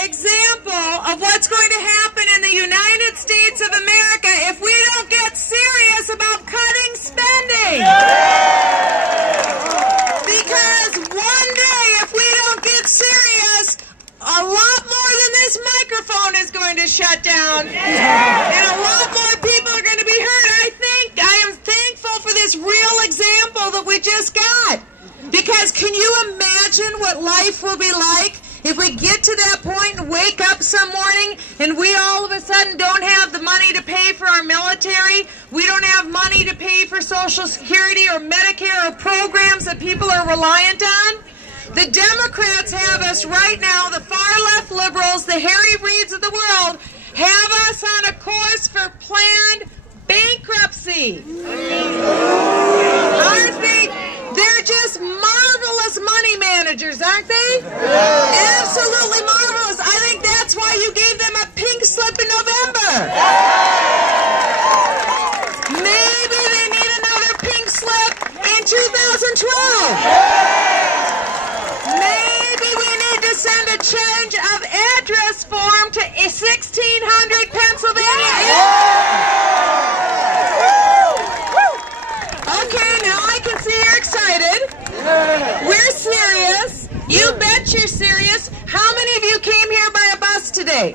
example of what's going to happen in the United States of America if we don't get serious about cutting spending. Because one day, if we don't get serious, a lot more than this microphone is going to shut down, and a lot more people are going to be hurt. I am thankful for this real example that we just got. Because can you imagine what life will be like if we get to that point and wake up some morning and we all of a sudden don't have the money to pay for our military, we don't have money to pay for Social Security or Medicare or programs that people are reliant on? The Democrats have us right now, the far-left liberals, the Harry Reids of the world, have us on a course for planned bankruptcy. Aren't they? They're just marvelous money managers, aren't they? Absolutely marvelous. I think that's why you gave them a pink slip in November. Maybe they need another pink slip in 2012. Maybe we need to send a change of address form to 1600 Pennsylvania. Okay, now I can see you're excited. We're serious. You bet you're serious. How many of you came here by a bus today?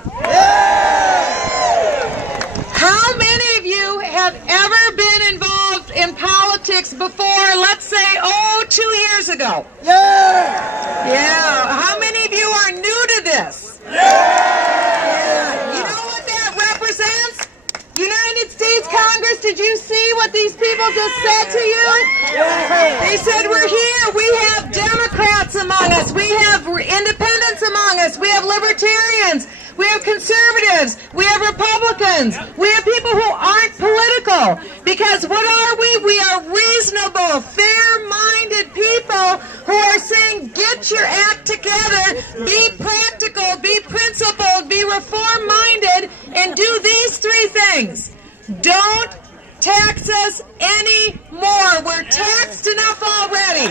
How many of you have ever been involved in politics before, let's say, 2 years ago? Yeah. How many of you are new to this? Yeah. You know what that represents? United States Congress, did you see what these people just said to you? They said, we're here. We have Democrats among us. We have independents among us. We have libertarians. We have conservatives. We have Republicans. We have people who aren't political. Because what are we? We are reasonable, fair-minded people who are saying, get your act together, be practical, be principled, be reform-minded, and do these 3 things. Don't tax us any more. We're taxed enough already.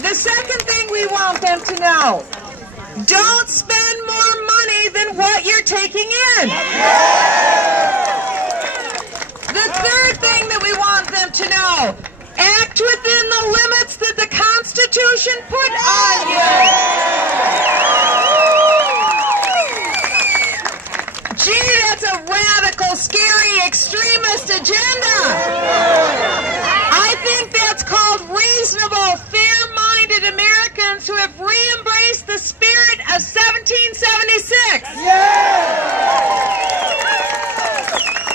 The second thing we want them to know, don't spend more money than what you're taking in. The third thing that we want them to know, act within the limits that the Constitution put on you. Gee, that's a radical, scary, extremist agenda. I think that's called reasonable, fair-minded Americans who have re-embraced the spirit of 1776.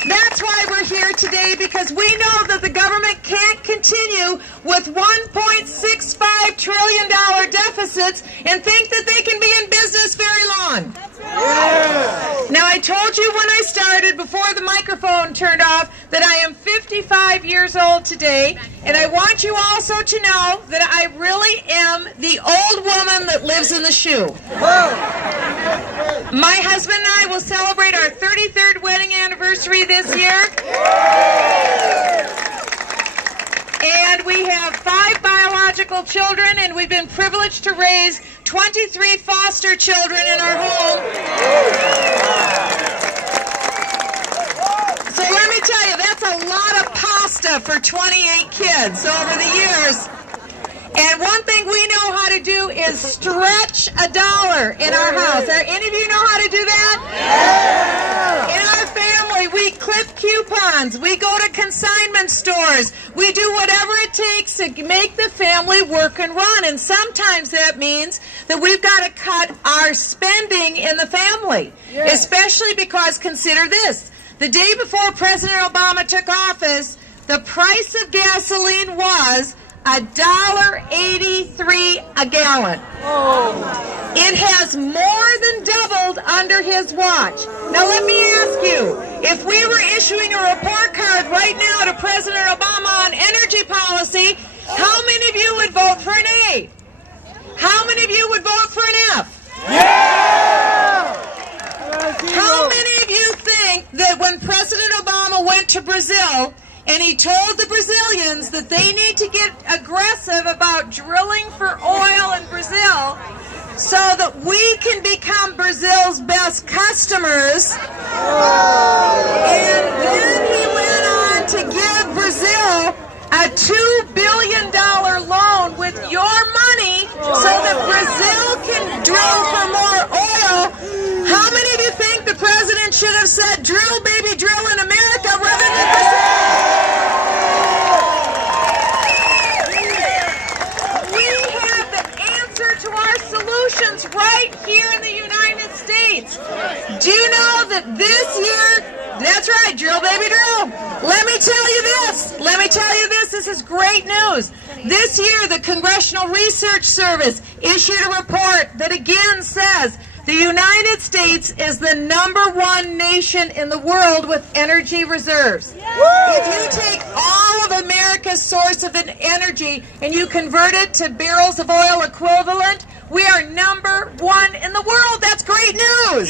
That's why we're here today, because we know that the government can't continue with $1.65 trillion deficits and think that they can be in business very long. Now, I told you when I started, before the microphone turned off, that I am 55 years old today, and I want you also to know that I really am the old woman that lives in the shoe. My husband and I will celebrate our 33rd wedding anniversary this year. And we have 5 biological children, and we've been privileged to raise 23 foster children in our home. So let me tell you, that's a lot of pasta for 28 kids over the years. And one thing we know how to do is stretch a dollar in our house. Any of you know how to do that? In our family, we clip coupons. We go to consignment stores. We do whatever it takes to make the family work and run. And sometimes that means that we've got to cut our spending in the family. Especially because, consider this, the day before President Obama took office, the price of gasoline was $1.83 a gallon. It has more than doubled under his watch. Now let me ask you, if we were issuing a report card right now to President Obama on energy policy, how many of you would vote for an A? How many of you would vote for an F? How many of you think that when President Obama went to Brazil and he told the Brazilians that they need to get aggressive about drilling for oil in Brazil, so that we can become Brazil's best customers. And then he went on to give Brazil a $2 billion loan with your money so that Brazil can drill for more oil. How many of you think the president should have said, drill, baby, drill in America rather than Brazil? Solutions right here in the United States. Do you know that this year, that's right, drill baby drill. Let me tell you this, this is great news. This year the Congressional Research Service issued a report that again says the United States is the #1 nation in the world with energy reserves. If you take all of America's source of energy and you convert it to barrels of oil equivalent, we are #1 in the world. That's great news.